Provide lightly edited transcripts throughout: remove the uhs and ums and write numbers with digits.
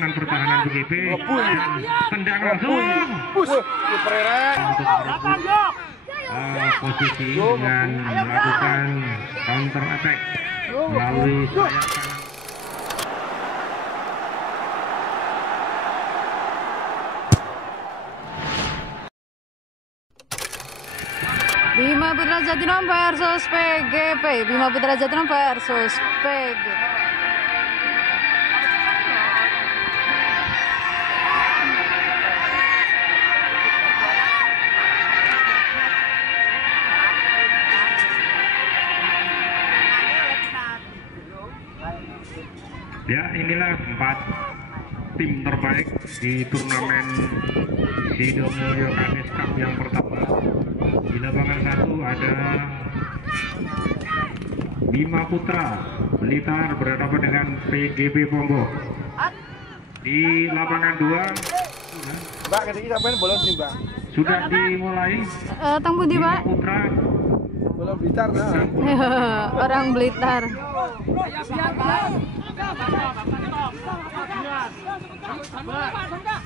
kanan pertahanan BGP dan tendang langsung untuk posisi dengan melakukan counter attack melalui sayap kanan. Bima Putra Jatinangor versus PGP. Bima Putra Jatinangor versus PGP. Ya, inilah 4 tim terbaik di turnamen Sidomulyo Kades Cup yang pertama. Di lapangan 1 ada Bima Putra Blitar berhadapan dengan PGP Ponggok. Di lapangan 2 Mbak, ketika sampai bola sih, Mbak. sudah dimulai. Tang Budi, Bima Pak. Putra Bola Blitar, nah. Orang Blitar.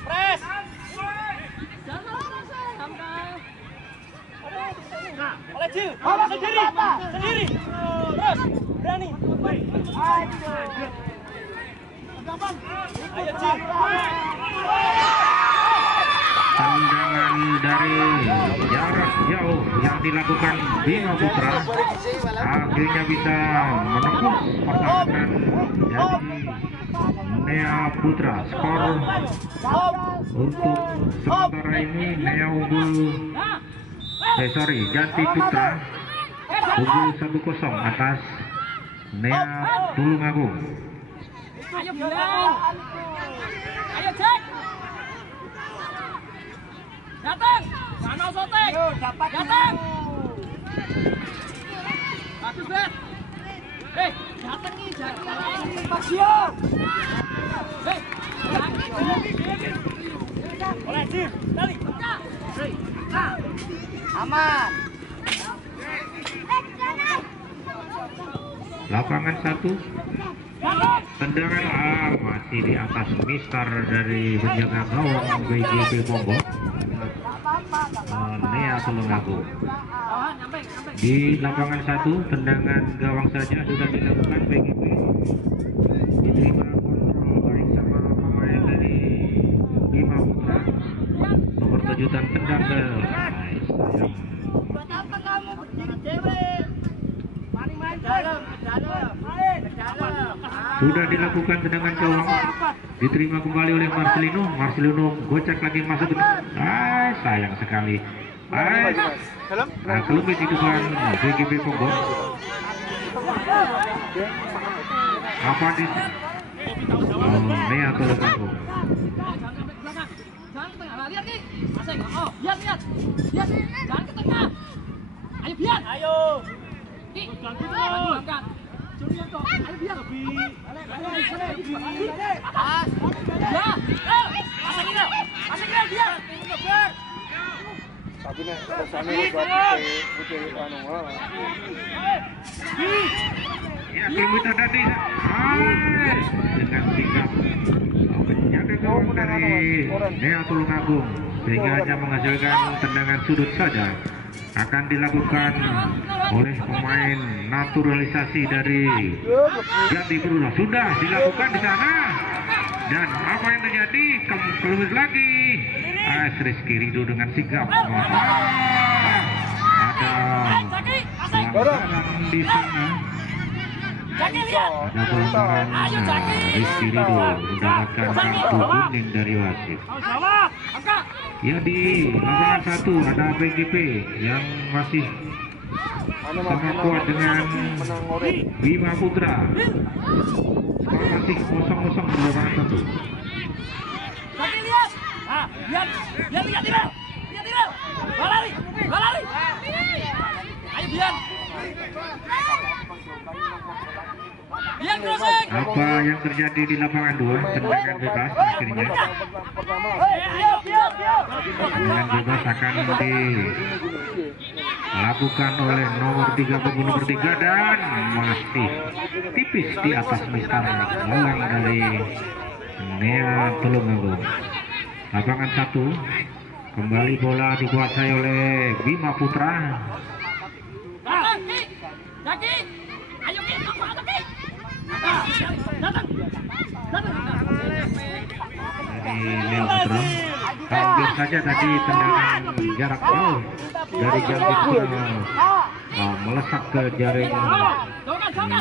Pres. Oleh Cil, sendiri. Terus, berani. Ayo Cil. Tendangan dari jarak jauh yang dilakukan Bima Putra akhirnya bisa menembus pertahanan dari Nea Putra. Skor untuk sementara ini Nea unggul, Ganti Putra unggul 1-0 atas Nea Tulungagung. Ayo bilang. Ayo cek. Datang. Mana sotek? Datang. Bagus, Bet. Datang nih, jangan Pasio. Oleh Dim, tali. Aman. Lapangan 1, tendangan masih di atas mistar dari penjaga gawang BGP Ponggok, Nea Tulungagung. Di lapangan 1, tendangan gawang saja sudah dilakukan BGP, diterima kontrol baik sama pemain dari Bima Putra. Nomor 7 dan tendang ke Buat apa kamu begini cewek? Main dalam, ke dalam. Sudah dilakukan tendangan gawang, diterima kembali oleh Marcelino. Marcelino gocek lagi masuk ke sayang sekali. Kelumit itu kan BGP Ponggok. Apa di Nea Tulungagung. Jangan ke tengah, lihat nih. Asik. Oh, lihat. Jangan ke tengah. Ayo biar. Ayo. Nih, angkat. Julian kok. Ayo biar. Atas. Ya. Asik biar. Tapi nek rasane putih anu wae. Ya, kelumit tadi dengan sikap penjaga gawang dari Nea Tulungagung, sehingga hanya menghasilkan tendangan sudut saja. Akan dilakukan oleh pemain naturalisasi dari Ganti Putra. Sudah dilakukan di sana, dan apa yang terjadi? Kelumit lagi. Rizky Ridho dengan sigap. Ada pelanggaran di sana. Ada pelanggaran Rizky Ridho mendapatkan kartu kuning dari wasit. Ya, di lapangan 1 ada PGP yang masih sama kuat dengan Bima Putra. Skor masih 0-0 di lapangan 1. Lihat. Lihat. Balari. Ayo Bian. Apa yang terjadi di lapangan 2? Tendangan bebas akhirnya. Tendangan bebas akan dilakukan oleh nomor 3 punggung nomor 3 dan masih tipis di atas mistar gawang dari Nea Tulungagung. Lapangan 1 kembali bola dikuasai oleh Bima Putra. Daki, ayo kita Daki. Datang. Jadi Nea Putra ambil saja tadi tendangan jarak jauh dari Jambi Putra, melesak ke jaring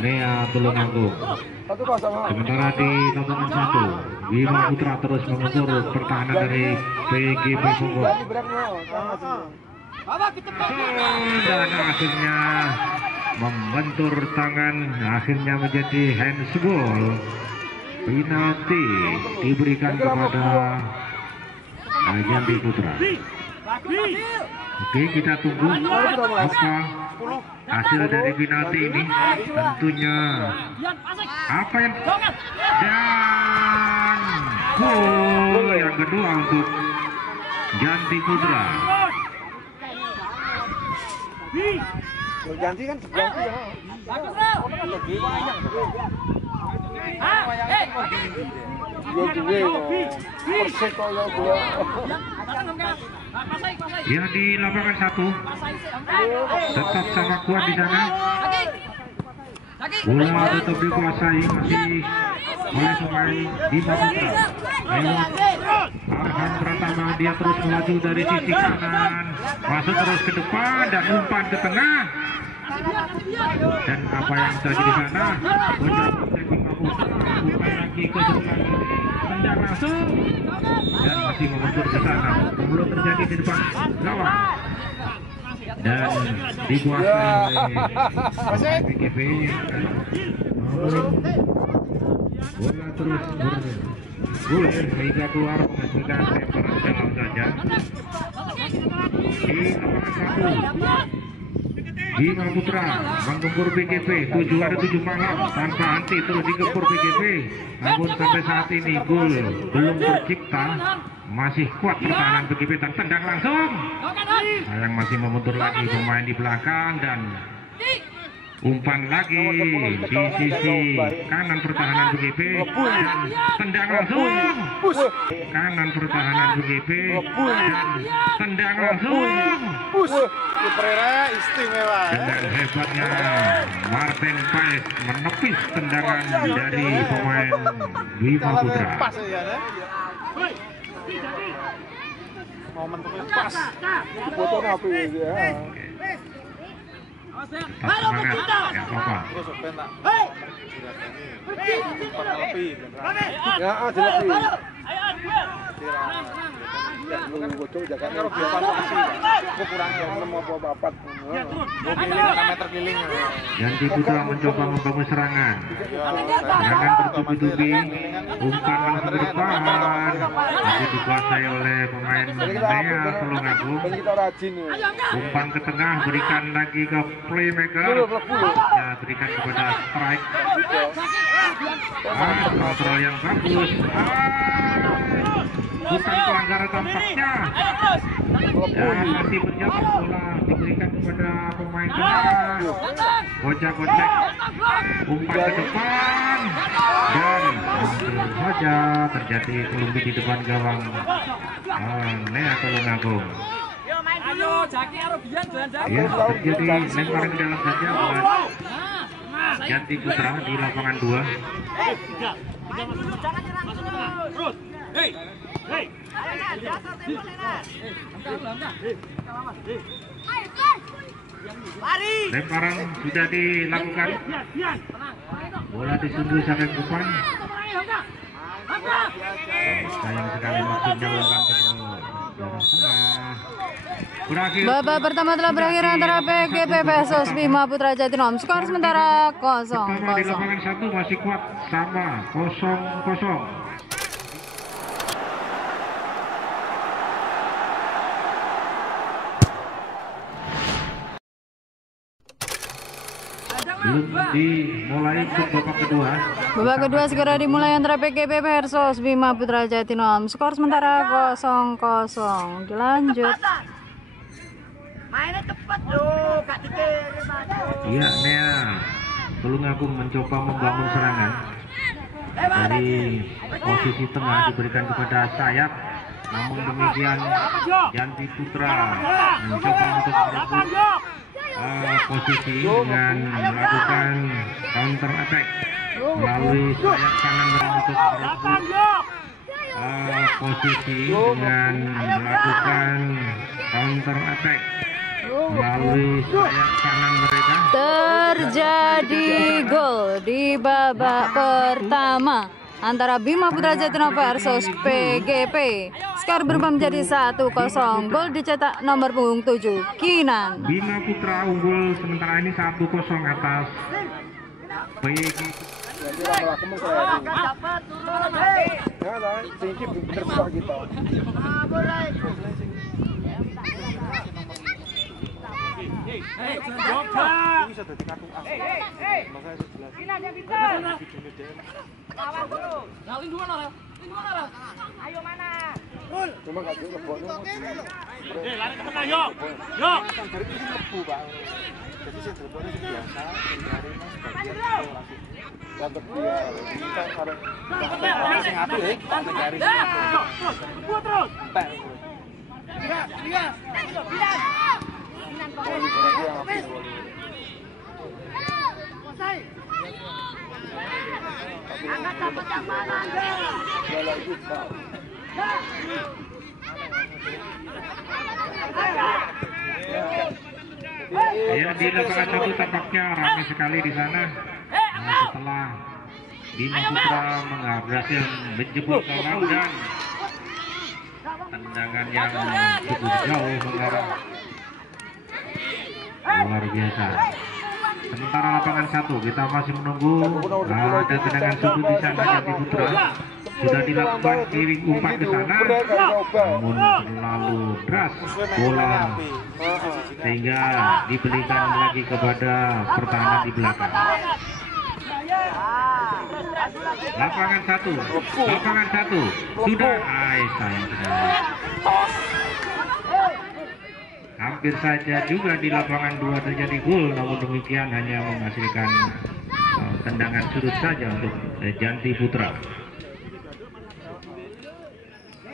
Nea Tulungagung. 1-0. Sementara di lapangan 1 Bima Putra terus mengukur pertahanan dari PGP Bogor. Dan akhirnya membentur tangan, akhirnya menjadi handsball. Penalti diberikan kepada Jambi Putra. Oke, kita tunggu apa hasil dari penalti ini. Tentunya apa yang dan gol yang kedua untuk Jambi Putra. Janti kan sebelah itu ya. Bagus, Bro. Persik kalau gua. Ya, di lapangan 1 tetap sama kuat di sana. Bola tetap dikuasai masih oleh pemain Bima Putra. Arhan Pratama, dia terus melaju dari sisi kanan, masuk terus ke depan dan umpan ke tengah. Dan apa yang terjadi di sana? Bocah Bima Putra umpan lagi ke depan, tendang langsung dan masih membentur ke sana. Belum terjadi di depan gawang dan dikuasai oleh PGP. Bola terus bergulir hingga keluar menghasilkan lemparan dalam saja. Di lapangan 1 Bima Putra menggempur PGP. 7 malam tanpa henti terus digempur PGP. Namun sampai saat ini gol belum tercipta. Masih kuat pertahanan PGP dan tendang langsung. Sayang masih membentur lagi pemain di belakang dan umpan lagi di sisi kanan pertahanan PGP dan tendang langsung. Kanan pertahanan PGP dan tendang langsung. Kipernya istimewa. Dengan hebatnya Martin Paes menepis tendangan dari pemain Bima Putra. Pas ya. Momentumnya pas. Foto apa ya? Tetap semangat ya Papa. Terus pentak. Ya, jelas. Kalau dievaluasi kekurangan nomor papat. Meter-kiling. Jambi Putra mencoba membangun serangan. Serangan bertubi-tubi, umpan langsung ke depan, masih dikuasai oleh pemain Nea Tulungagung. Umpan ke tengah, berikan lagi ke playmaker, ya berikan kepada strike. Kontrol yang bagus. Bukan pelanggaran tampaknya. Dan masih berjalan, bola diberikan kepada pemain tengah. Gocek-gocek, umpan ke depan dan hampir saja terjadi kelumpit di depan gawang Nea Tulungagung. Ayo, Jaki Arobian jalan-jalan. Ya, terjadi lemparan ke dalam saja buat Jambi Putra di lapangan 2. Lemparan sudah dilakukan. Bola disundul sampai ke depan. Sayang sekali maksudnya umpan ke dalam tengah. Berakhir. Babak pertama telah berakhir antara PGP versus Bima Putra Jatinangor. Skor sementara 0-0. Pertama di lapangan 1 masih kuat sama 0-0. Belum dimulai untuk babak kedua. Babak kedua segera dimulai antara PGP versus Bima Putra Jatinangor. Skor sementara 0-0. Dilanjut. Mainnya cepat loh, Kak dikirim. Iya, Nea Tulungagung mencoba membangun serangan. dari posisi tengah diberikan kepada sayap. Namun demikian Yanti Putra mencoba untuk merebut posisi dengan melakukan counter attack melalui sayap kanan untuk merebut posisi dengan melakukan counter attack melalui sayap kanan mereka. Terjadi gol di babak pertama antara Bima Putra Jatinangor versus PGP. Skor berubah menjadi 1-0. Gol dicetak nomor punggung 7 Kinan. Bima Putra unggul sementara ini 1-0 atas PGP. Ayo mana? Cuma nggak juga leboknya. Lari ke tengah, yuk. Yuk. Dari itu lebu, Pak. Jadi saya leboknya biasa, dari mas bagian dapat dia. Ini kan ada sing apik ya, dari Terus, terus. Lihat. Angkat dapat yang mana, Ya, di lapangan satu tampaknya ramai sekali di sana. Setelah Bima Putra berhasil menjemput gawang dan tendangan yang cukup jauh mengarah luar biasa. Sementara lapangan satu kita masih menunggu ada tendangan sudut di sana. Yanti Putra sudah dilakukan kiring umpan ke sana, namun terlalu deras bola sehingga diberikan lagi kepada pertahanan di belakang. Lapangan satu sudah sayang sekali. Hampir saja juga di lapangan 2 terjadi gol, namun demikian hanya menghasilkan tendangan sudut saja untuk Yanti Putra.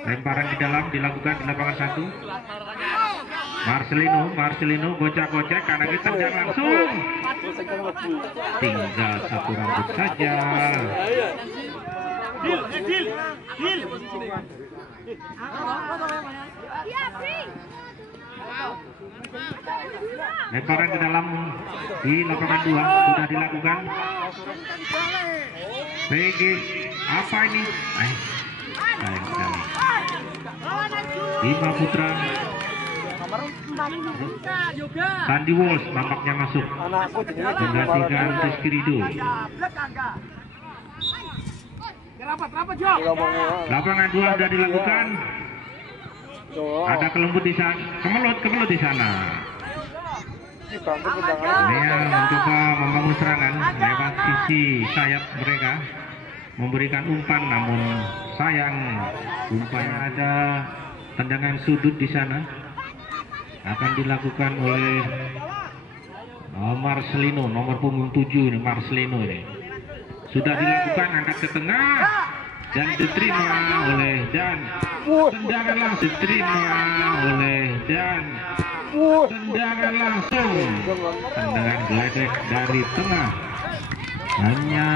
Lemparan di dalam dilakukan di lapangan 1. Marcelino gocek-gocek karena kita tendang langsung. Tinggal satu rambut saja. Lemparan ke dalam di lapangan 2 sudah dilakukan. PG apa ini? Sayang sekali. Bima Putra. Sandy Walsh nampaknya masuk menggantikan Rizky Ridho. Lapangan 2 sudah dilakukan. Ada kelembut di sana, kemelut di sana. Nea mencoba membangun serangan lewat sisi sayap mereka, memberikan umpan, namun sayang umpannya ada tendangan sudut di sana. Akan dilakukan oleh Marcelino, nomor punggung 7 ini. Marcelino ini sudah dilakukan, angkat ke tengah dan diterima oleh Dan. Tendangan langsung diterima oleh Dan. Tendangan langsung, tendangan geledek dari tengah, hanya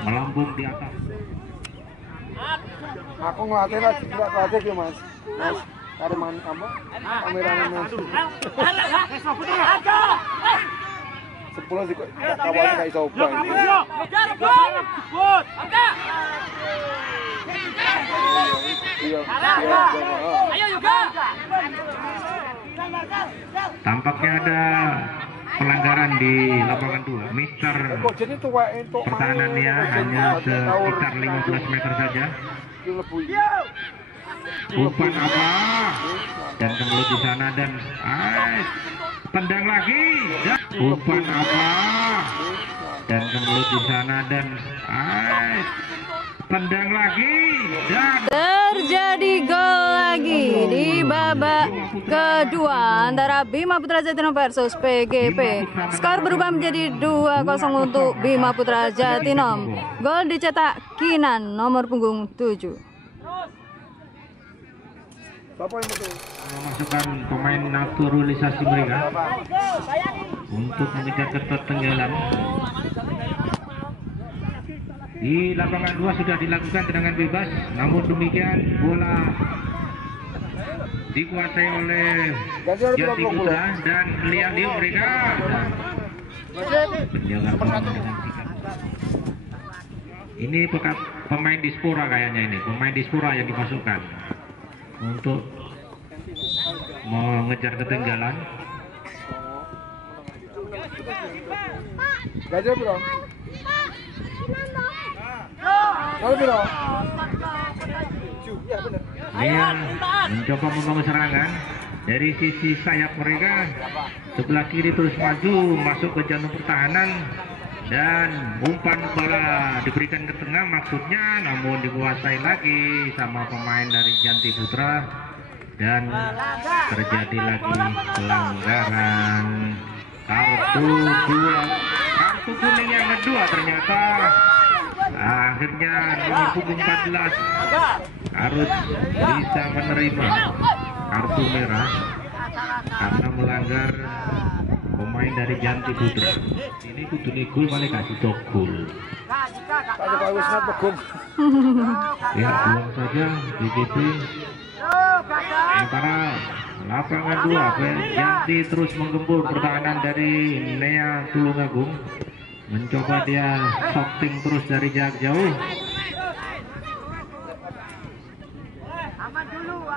melambung di atas. Aku ngelatih lagi, nggak latih ya mas. Kareman apa? Kameramen. 10 sih kok awalnya kayak coba. Tampaknya ada pelanggaran di lapangan 2. Mister pertahanannya hanya sekitar 15 meter saja. Umpan apa? Dan kemudian di sana dan tendang lagi. Dan umpan apa? Dan kemudian di sana dan tendang lagi dan terjadi gol lagi. lagi di babak kedua antara Bima Putra Jatinegara versus PGP. Skor berubah menjadi 2-0 untuk Bima Putra Jatinegara. Gol dicetak Kinan nomor punggung 7. Memasukkan pemain naturalisasi mereka untuk mengejar ketertinggalan. Di lapangan 2 sudah dilakukan tendangan bebas, namun demikian bola dikuasai oleh Jati Putra dan lihat mereka penjaga gawang dengan sikap. Ini pemain Dispora kayaknya, ini pemain Dispora yang dimasukkan untuk mengejar ketinggalan. Gajah bro. Kalau bro. Ya benar. Dia mencoba membangun serangan dari sisi sayap mereka, sebelah kiri terus maju masuk ke jantung pertahanan dan umpan bola diberikan ke tengah maksudnya, namun dikuasai lagi sama pemain dari Janti Putra dan terjadi lagi pelanggaran kartu kuning yang kedua. Ternyata akhirnya nomor punggung 14 harus bisa menerima kartu merah karena melanggar pemain dari Janti Putra. Ini kudu gol malah kasih gol. Ya buang saja BGP. Sementara lapangan 2 Janti terus menggempur pertahanan dari Nea Tulungagung. Mencoba dia shooting terus dari jarak jauh. Aman dulu.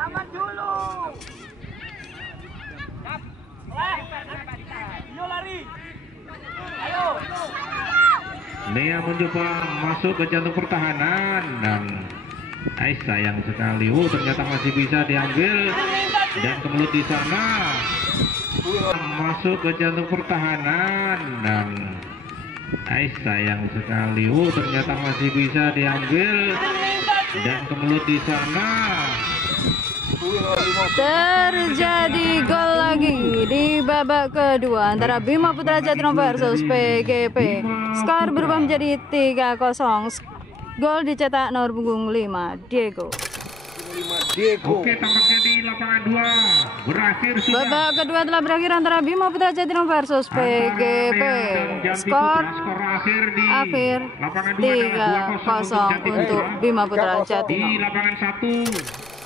Yo lari. Ayo. Nea mencoba masuk ke jantung pertahanan dan sayang sekali. Ternyata masih bisa diambil dan kemulut di sana. Masuk ke jantung pertahanan dan sayang sekali. Ternyata masih bisa diambil dan kemulut di sana. Terjadi gol lagi di babak kedua antara Bima Putra Jatinegara versus PGP. Skor berubah menjadi 3-0. Gol dicetak nomor punggung 5 Diego. Oke, tampaknya di lapangan 2 berakhir sudah. Babak kedua telah berakhir antara Bima Putra Jatinegara versus PGP. Skor akhir di akhir lapangan 2 3-0 untuk Bima Putra Jatinegara. Di lapangan 1